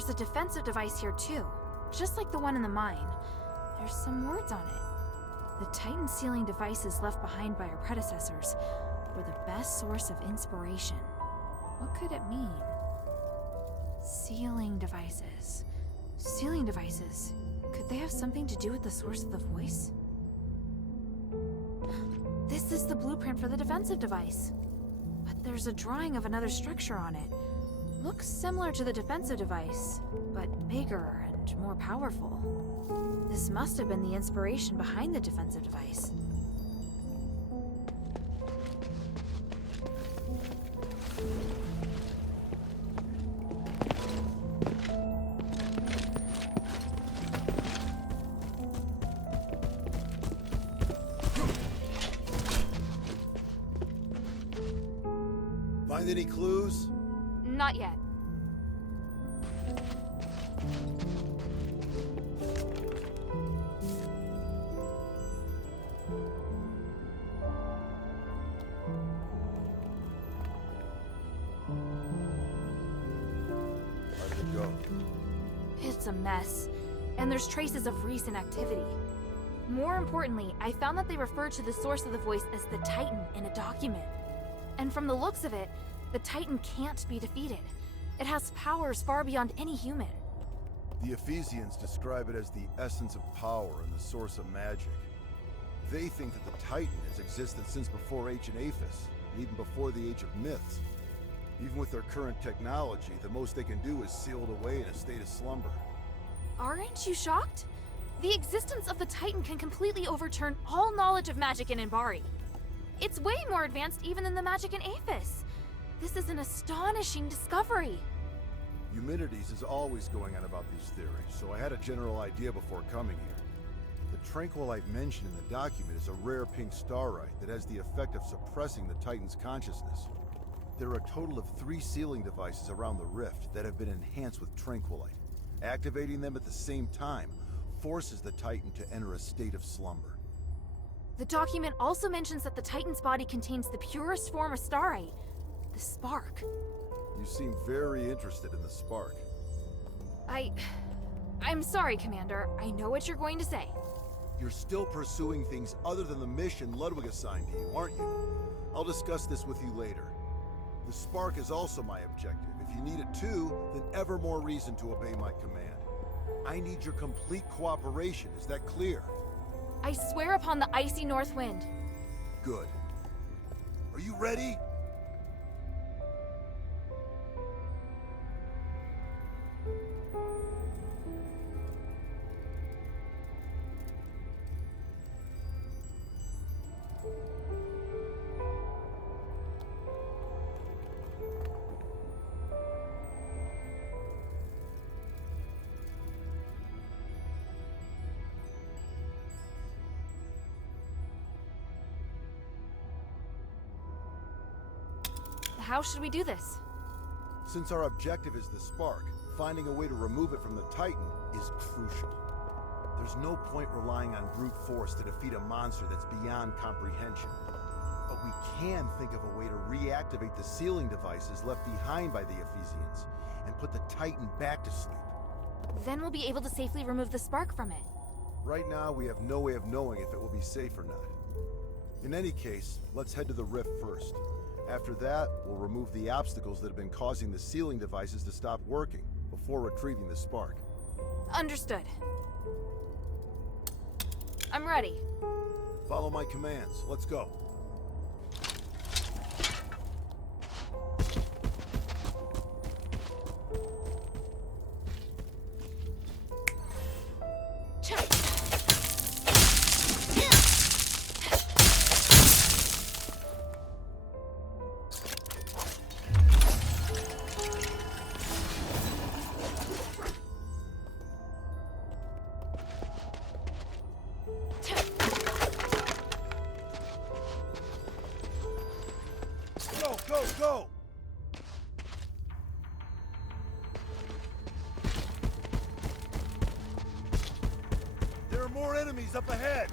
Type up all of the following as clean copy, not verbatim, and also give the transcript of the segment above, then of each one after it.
There's a defensive device here too, just like the one in the mine. There's some words on it. The Titan sealing devices left behind by our predecessors were the best source of inspiration. What could it mean? Sealing devices. Sealing devices. Could they have something to do with the source of the voice? This is the blueprint for the defensive device. But there's a drawing of another structure on it. Looks similar to the defensive device, but bigger and more powerful. This must have been the inspiration behind the defensive device. Find any clues? Not yet. How did it go? It's a mess, and there's traces of recent activity. More importantly, I found that they refer to the source of the voice as the Titan in a document. And from the looks of it, the Titan can't be defeated. It has powers far beyond any human. The Ephesians describe it as the essence of power and the source of magic. They think that the Titan has existed since before ancient Aphes, and even before the age of myths. Even with their current technology, the most they can do is seal it away in a state of slumber. Aren't you shocked? The existence of the Titan can completely overturn all knowledge of magic in Inbari. It's way more advanced even than the magic in Aphes. This is an astonishing discovery. Eumenides is always going on about these theories, so I had a general idea before coming here. The tranquilite mentioned in the document is a rare pink starite that has the effect of suppressing the Titan's consciousness. There are a total of 3 sealing devices around the rift that have been enhanced with tranquilite. Activating them at the same time forces the Titan to enter a state of slumber. The document also mentions that the Titan's body contains the purest form of starite, the spark. You seem very interested in the spark. I'm sorry, Commander. I know what you're going to say. You're still pursuing things other than the mission Ludwig assigned to you, aren't you? I'll discuss this with you later. The spark is also my objective. If you need it too, then ever more reason to obey my command. I need your complete cooperation, is that clear? I swear upon the icy north wind. Good. Are you ready? How should we do this? Since our objective is the spark, finding a way to remove it from the Titan is crucial. There's no point relying on brute force to defeat a monster that's beyond comprehension. But we can think of a way to reactivate the sealing devices left behind by the Ephesians, and put the Titan back to sleep. Then we'll be able to safely remove the spark from it. Right now, we have no way of knowing if it will be safe or not. In any case, let's head to the rift first. After that, we'll remove the obstacles that have been causing the sealing devices to stop working, before retrieving the spark. Understood. I'm ready. Follow my commands. Let's go. Go, go! There are more enemies up ahead!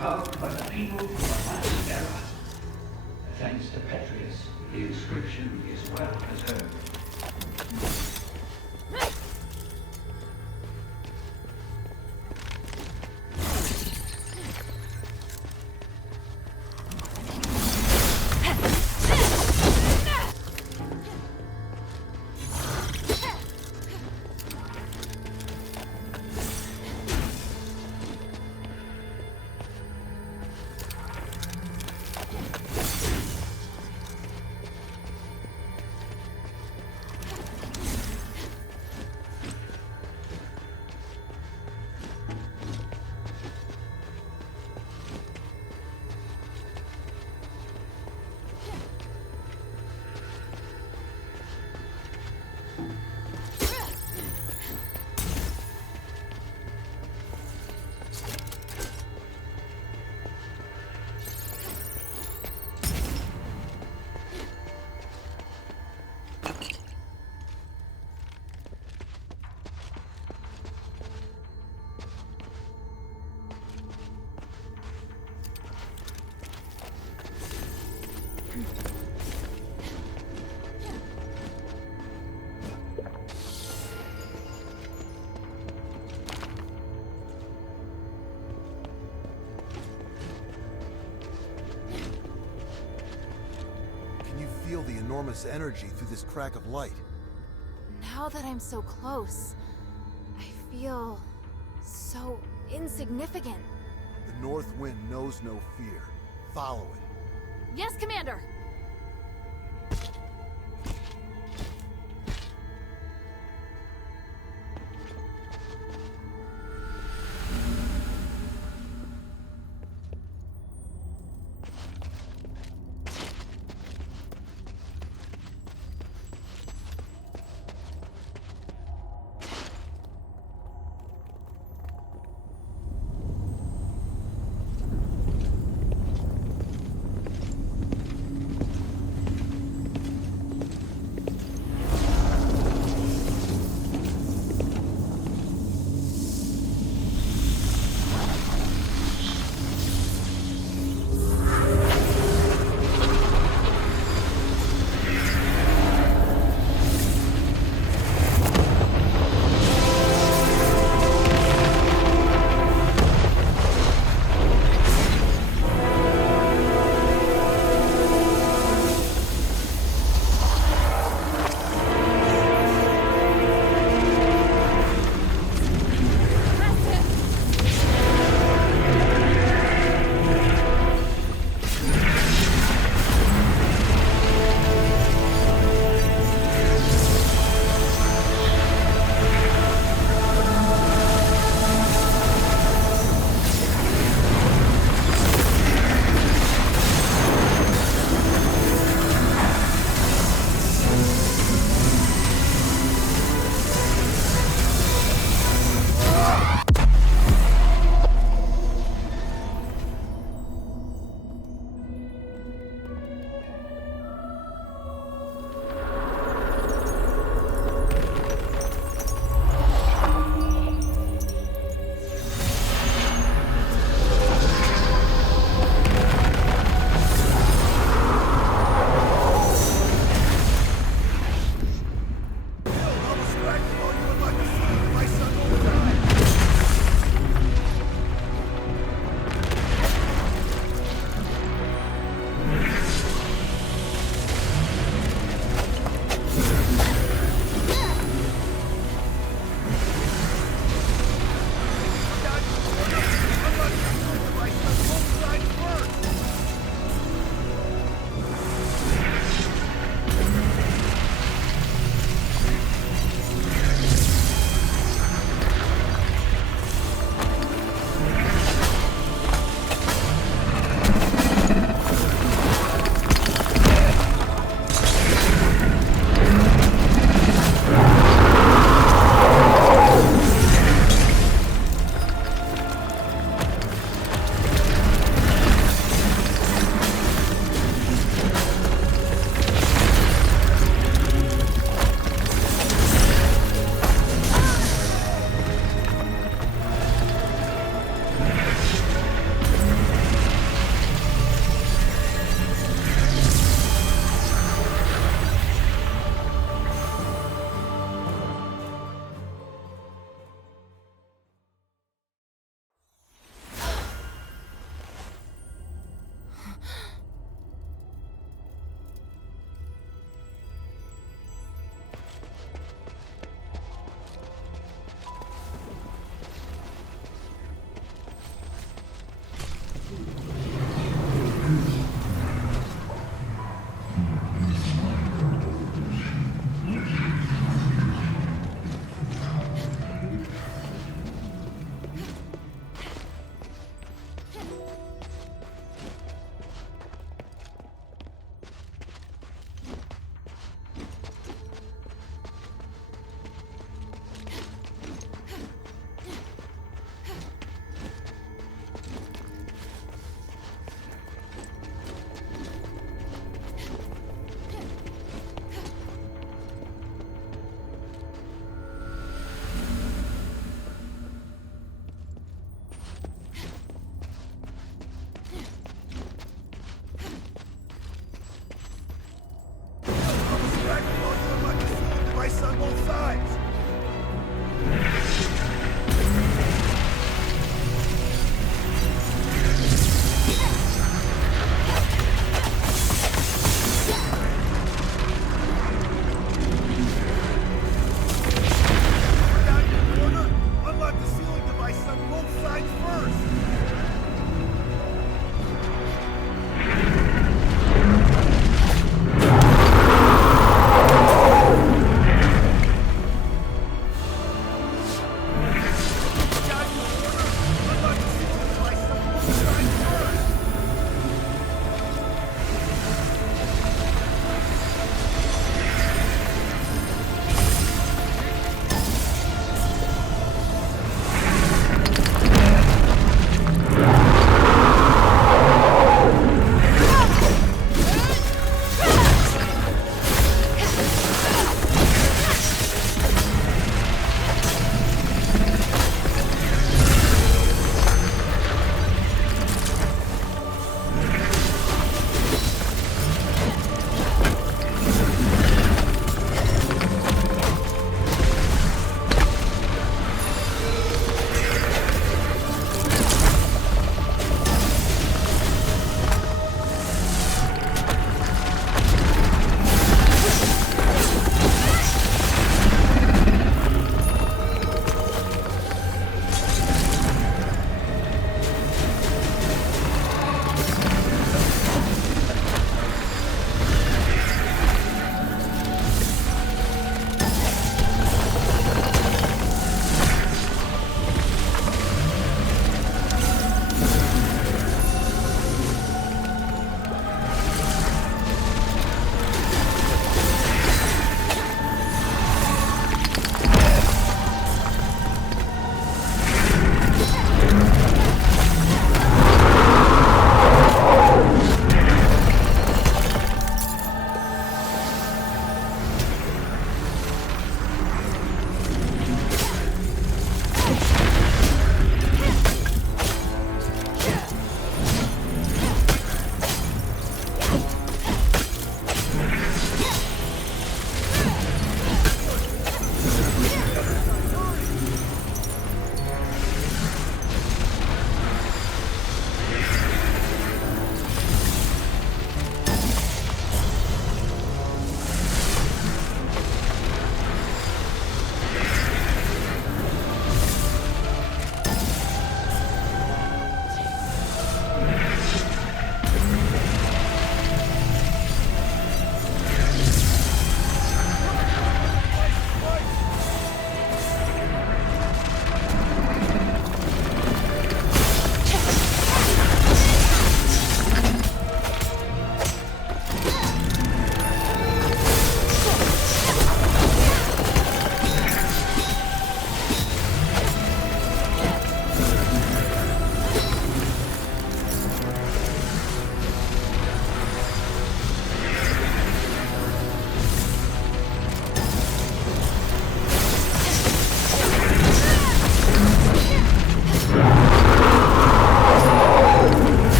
carved by the people from the last era. Thanks to Petrius, the inscription is well preserved. Feel the enormous energy through this crack of light. Now that I'm so close, I feel so insignificant. The North Wind knows no fear. Follow it. Yes, Commander! device on both sides!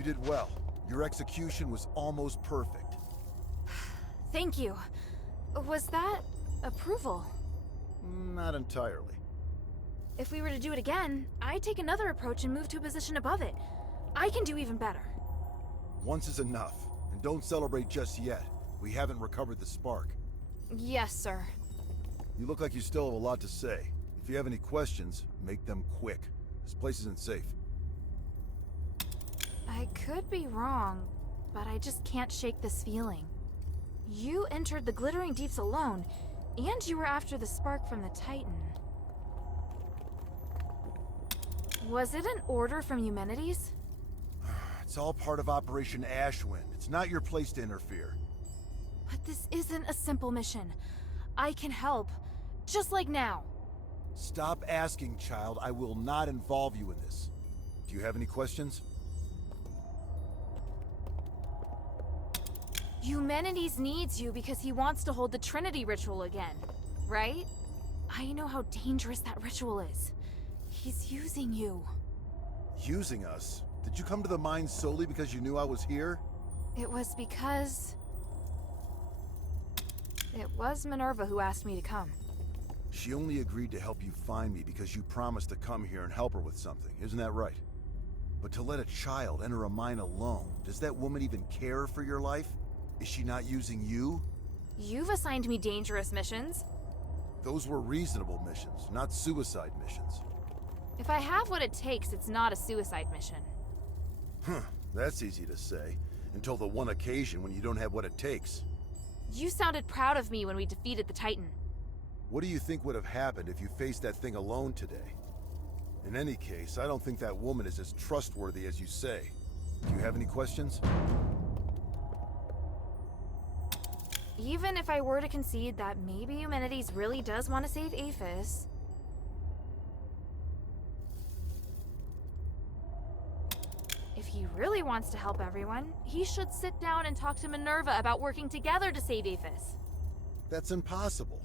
You did well. Your execution was almost perfect. Thank you. Was that approval? Not entirely. If we were to do it again, I'd take another approach and move to a position above it. I can do even better. Once is enough, and don't celebrate just yet. We haven't recovered the spark. Yes, sir. You look like you still have a lot to say. If you have any questions, make them quick. This place isn't safe. I could be wrong, but I just can't shake this feeling. You entered the glittering deeps alone, and you were after the spark from the Titan. Was it an order from Eumenides? It's all part of Operation Ashwind. It's not your place to interfere. But this isn't a simple mission. I can help, just like now. Stop asking, child. I will not involve you in this. Do you have any questions? Eumenides needs you because he wants to hold the Trinity ritual again, right? I know how dangerous that ritual is. He's using you. Using us? Did you come to the mine solely because you knew I was here? It was because... It was Minerva who asked me to come. She only agreed to help you find me because you promised to come here and help her with something, isn't that right? But to let a child enter a mine alone, does that woman even care for your life? Is she not using you? You've assigned me dangerous missions. Those were reasonable missions, not suicide missions. If I have what it takes, it's not a suicide mission. Huh, that's easy to say. Until the one occasion when you don't have what it takes. You sounded proud of me when we defeated the Titan. What do you think would have happened if you faced that thing alone today? In any case, I don't think that woman is as trustworthy as you say. Do you have any questions? Even if I were to concede that maybe Eumenides really does want to save Aphes... If he really wants to help everyone, he should sit down and talk to Minerva about working together to save Aphes. That's impossible.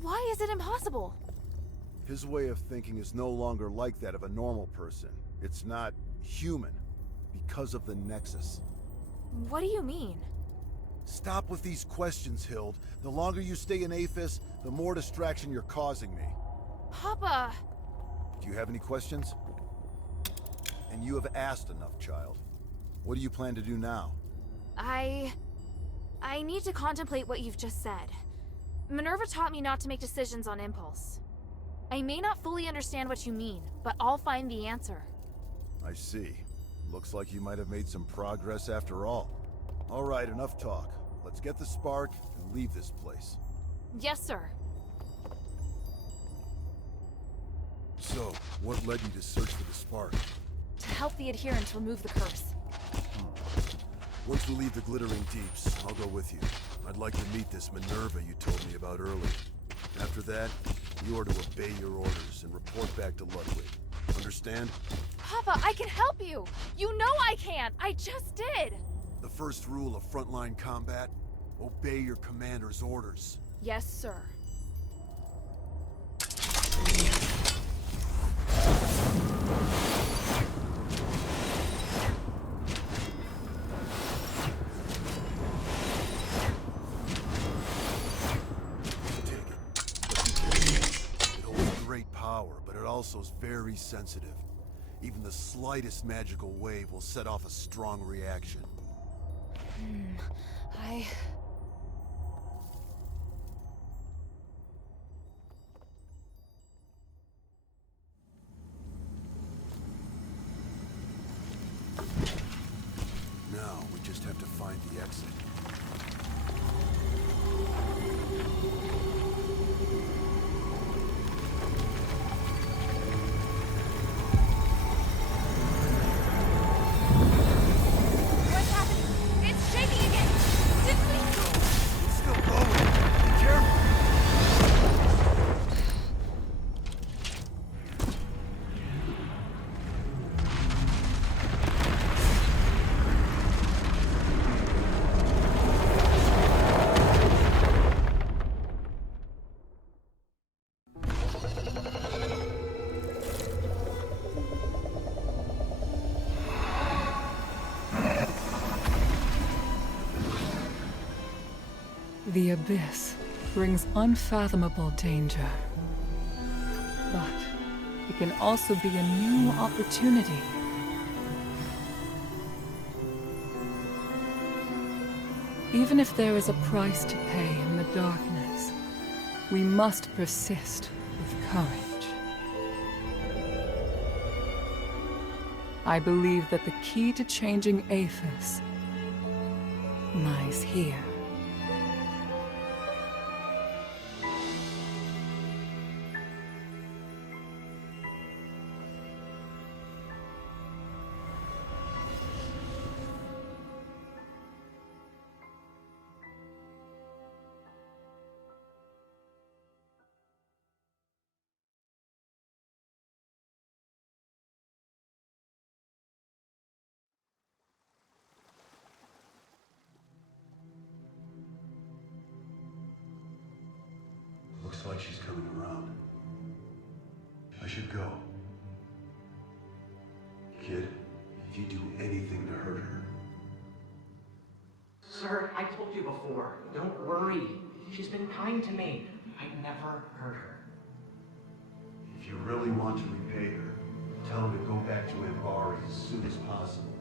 Why is it impossible? His way of thinking is no longer like that of a normal person. It's not human, because of the Nexus. What do you mean? Stop with these questions, Hild. The longer you stay in Aphes, the more distraction you're causing me. Papa! Do you have any questions? And you have asked enough, child. What do you plan to do now? I need to contemplate what you've just said. Minerva taught me not to make decisions on impulse. I may not fully understand what you mean, but I'll find the answer. I see. Looks like you might have made some progress after all. All right, enough talk. Let's get the spark and leave this place. Yes, sir. So, what led you to search for the spark? To help the adherents remove the curse. Once we leave the glittering deeps, I'll go with you. I'd like to meet this Minerva you told me about earlier. After that, you are to obey your orders and report back to Ludwig. Understand? Papa, I can help you! You know I can! I just did! The first rule of frontline combat? Obey your commander's orders. Yes, sir. Also is very sensitive. Even the slightest magical wave will set off a strong reaction. Now we just have to find the exit. The abyss brings unfathomable danger. But it can also be a new opportunity. Even if there is a price to pay in the darkness, we must persist with courage. I believe that the key to changing Aphes lies here. Looks like she's coming around. I should go. Kid, if you do anything to hurt her... Sir, I told you before. Don't worry. She's been kind to me. I never hurt her. If you really want to repay her, tell her to go back to Ambari as soon as possible.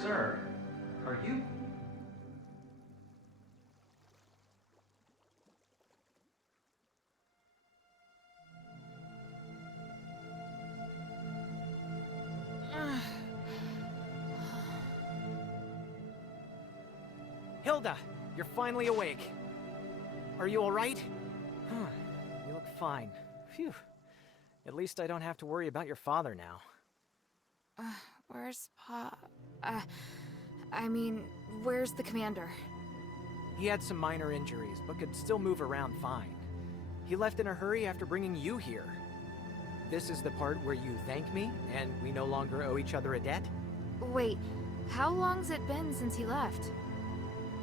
Sir, are you... Hilda, you're finally awake. Are you all right? You look fine. Phew. At least I don't have to worry about your father now. Where's where's the commander? He had some minor injuries, but could still move around fine. He left in a hurry after bringing you here. This is the part where you thank me, and we no longer owe each other a debt? Wait, how long's it been since he left?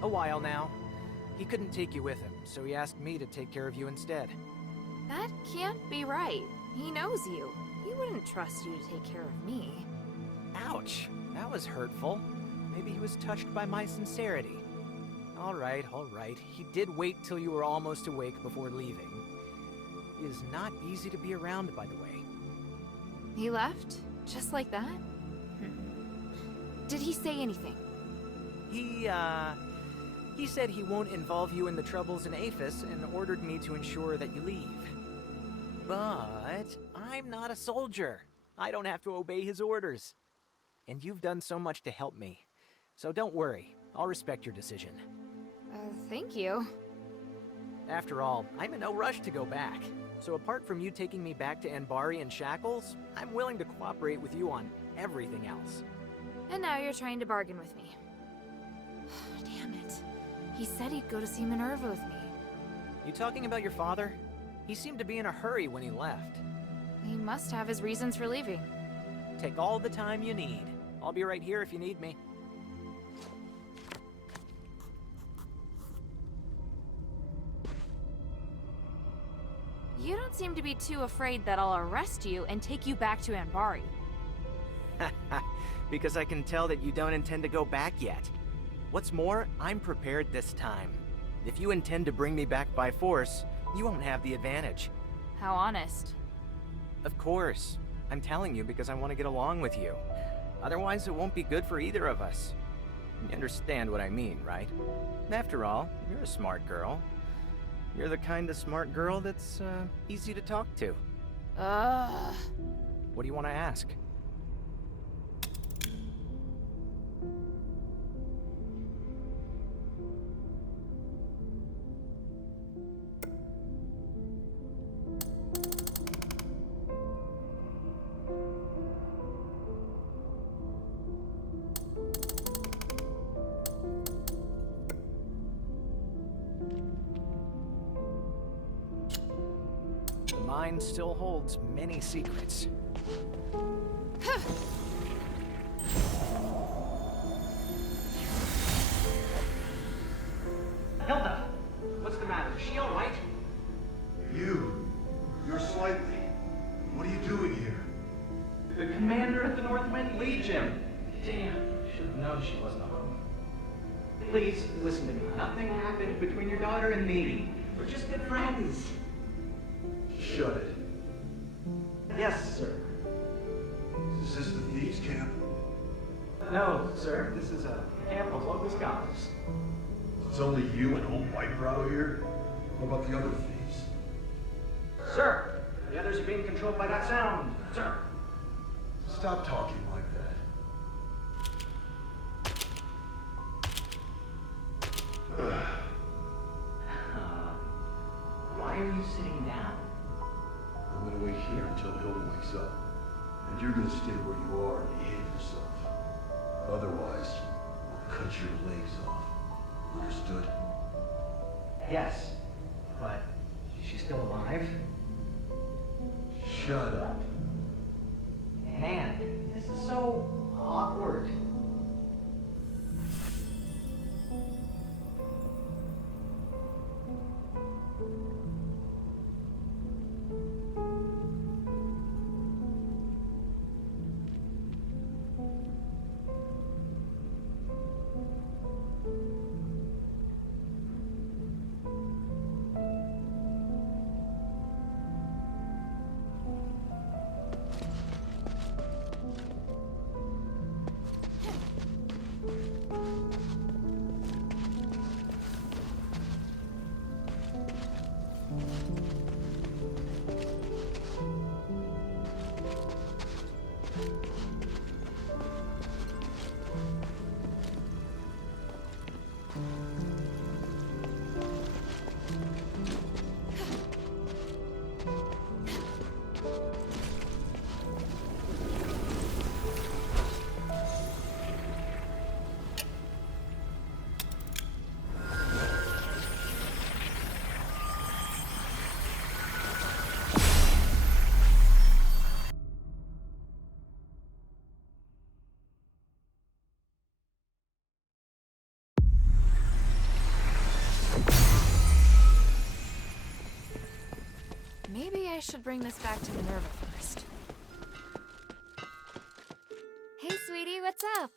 A while now. He couldn't take you with him, so he asked me to take care of you instead. That can't be right. He knows you. He wouldn't trust you to take care of me. Ouch, that was hurtful. Maybe he was touched by my sincerity. All right. He did wait till you were almost awake before leaving. He is not easy to be around, by the way. He left? Just like that? Did he say anything? He said he won't involve you in the troubles in Aphes and ordered me to ensure that you leave. But I'm not a soldier. I don't have to obey his orders. And you've done so much to help me. So don't worry, I'll respect your decision. Thank you. After all, I'm in no rush to go back. So apart from you taking me back to Ambari in shackles, I'm willing to cooperate with you on everything else. And now you're trying to bargain with me. Damn it. He said he'd go to see Minerva with me. You talking about your father? He seemed to be in a hurry when he left. He must have his reasons for leaving. Take all the time you need. I'll be right here if you need me. You don't seem to be too afraid that I'll arrest you and take you back to Ambari. Because I can tell that you don't intend to go back yet. What's more, I'm prepared this time. If you intend to bring me back by force, you won't have the advantage. How honest. Of course. I'm telling you because I want to get along with you. Otherwise, it won't be good for either of us. You understand what I mean, right? After all, you're a smart girl. You're the kind of smart girl that's, easy to talk to. What do you want to ask? Mine still holds many secrets. Hilda! What's the matter? Is she all right? You're slightly. What are you doing here? The commander at the Northwind Legion. Damn, should No, she wasn't alone. Please, listen to me. Nothing happened between your daughter and me. We're just good friends. Shut it. Yes, sir. Is this the thieves' camp? No, sir. This is a camp of local scholars. It's only you and old Whitebrow here? What about the other thieves? Sir, the others are being controlled by that sound. Sir. Stop talking like that. Why are you sitting down? I'm gonna wait here until Hilda wakes up. And you're gonna stay where you are and behave yourself. Otherwise, we'll cut your legs off. Understood? Yes, but she's still alive? Shut up. Man, this is so awkward. Maybe I should bring this back to Minerva first. Hey, sweetie, what's up?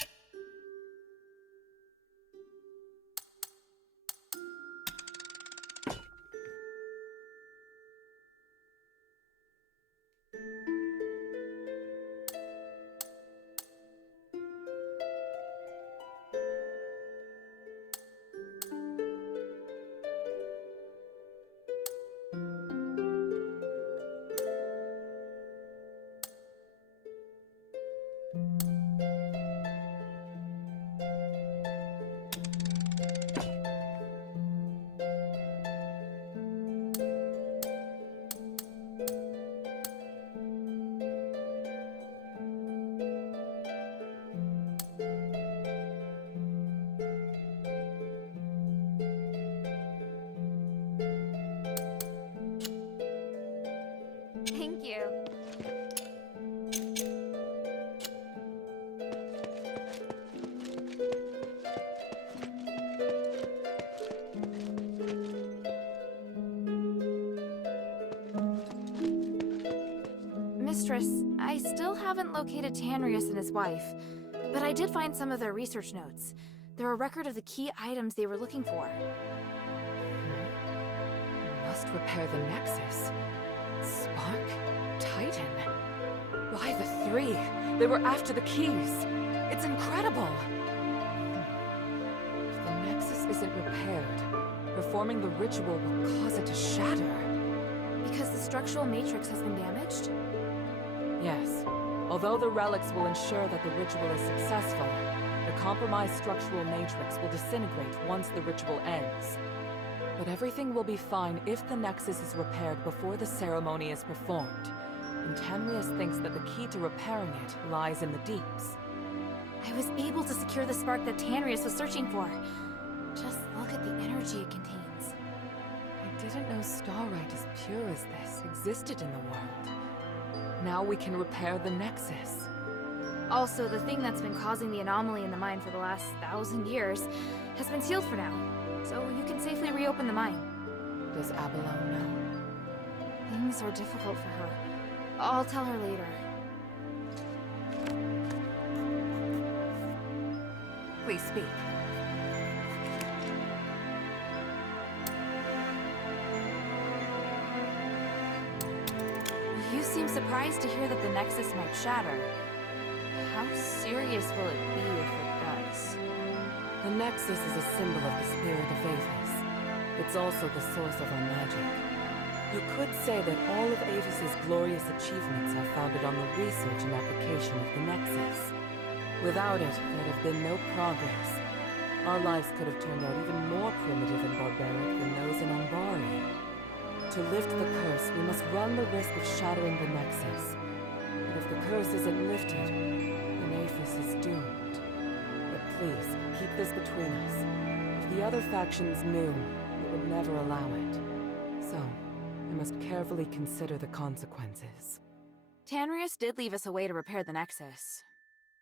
Thank you. Mistress, I still haven't located Tanrius and his wife, but I did find some of their research notes. They're a record of the key items they were looking for. Must repair the Nexus. Spark? Titan? Why the three? They were after the keys. It's incredible! If the Nexus isn't repaired, performing the ritual will cause it to shatter. Because the structural matrix has been damaged? Yes. Although the relics will ensure that the ritual is successful, the compromised structural matrix will disintegrate once the ritual ends. But everything will be fine if the Nexus is repaired before the ceremony is performed. And Tanrius thinks that the key to repairing it lies in the deeps. I was able to secure the spark that Tanrius was searching for. Just look at the energy it contains. I didn't know starlight as pure as this existed in the world. Now we can repair the Nexus. Also, the thing that's been causing the anomaly in the mine for the last 1,000 years has been sealed for now, so you can safely reopen the mine. Does Abalone know? Things are difficult for her. I'll tell her later. Please speak. You seem surprised to hear that the Nexus might shatter. How serious will it be if it does? The Nexus is a symbol of the spirit of Aphes. It's also the source of our magic. You could say that all of Aphes' glorious achievements are founded on the research and application of the Nexus. Without it, there'd have been no progress. Our lives could have turned out even more primitive and barbaric than those in Umbari. To lift the curse, we must run the risk of shattering the Nexus. But if the curse isn't lifted, then Aphes is doomed. But please, keep this between us. If the other factions knew, we would never allow it. So, I must carefully consider the consequences. Tanrius did leave us a way to repair the Nexus.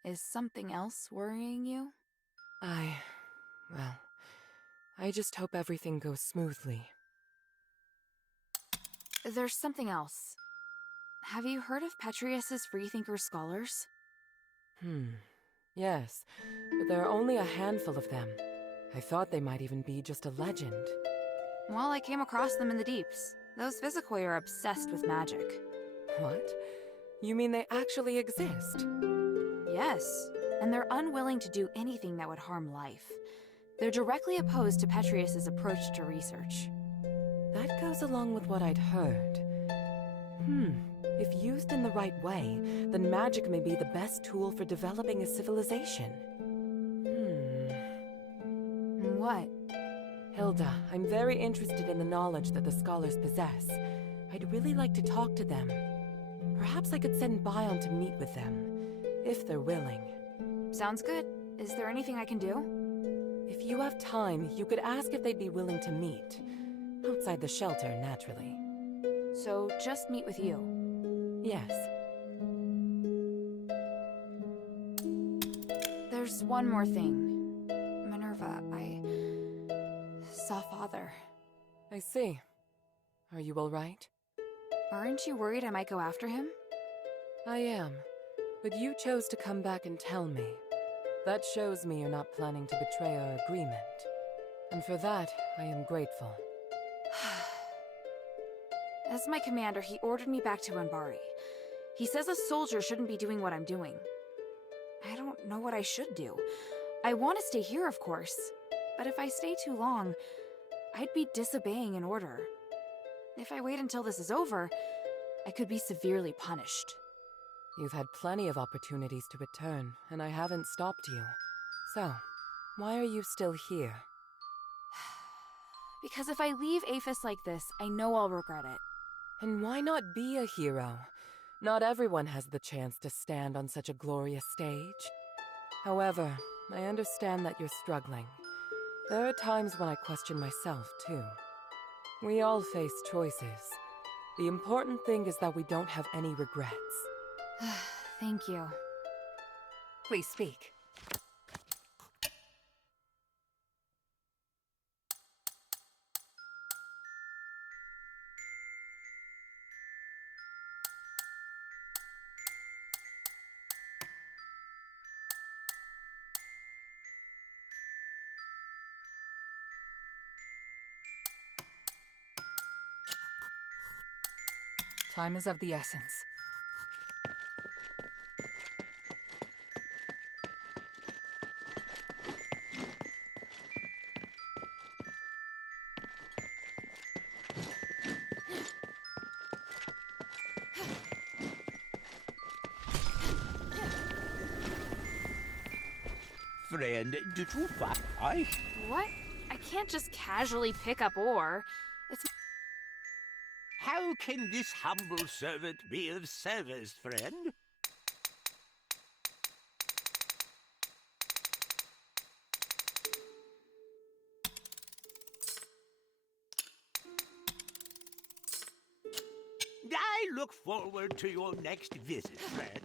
Is something else worrying you? Well, I just hope everything goes smoothly. There's something else. Have you heard of Petrius's freethinker scholars? Yes, but there are only a handful of them. I thought they might even be just a legend. Well, I came across them in the deeps. Those Physicoi are obsessed with magic. What? You mean they actually exist? Yes, and they're unwilling to do anything that would harm life. They're directly opposed to Petrius's approach to research. That goes along with what I'd heard. If used in the right way, then magic may be the best tool for developing a civilization. What? Hilda, I'm very interested in the knowledge that the scholars possess. I'd really like to talk to them. Perhaps I could send Bion to meet with them, if they're willing. Sounds good. Is there anything I can do? If you have time, you could ask if they'd be willing to meet. Outside the shelter, naturally. So, just meet with you? Yes. There's one more thing. Minerva, I saw Father. I see. Are you all right? Aren't you worried I might go after him? I am. But you chose to come back and tell me. That shows me you're not planning to betray our agreement. And for that, I am grateful. As my commander, he ordered me back to Umbari. He says a soldier shouldn't be doing what I'm doing. I don't know what I should do. I want to stay here, of course. But if I stay too long, I'd be disobeying an order. If I wait until this is over, I could be severely punished. You've had plenty of opportunities to return, and I haven't stopped you. So, why are you still here? Because if I leave Aphes like this, I know I'll regret it. And why not be a hero? Not everyone has the chance to stand on such a glorious stage. However, I understand that you're struggling. There are times when I question myself, too. We all face choices. The important thing is that we don't have any regrets. Thank you. Please speak. Time is of the essence. Friend, did you find? What? I can't just casually pick up ore. It's... How can this humble servant be of service, friend? I look forward to your next visit, friend.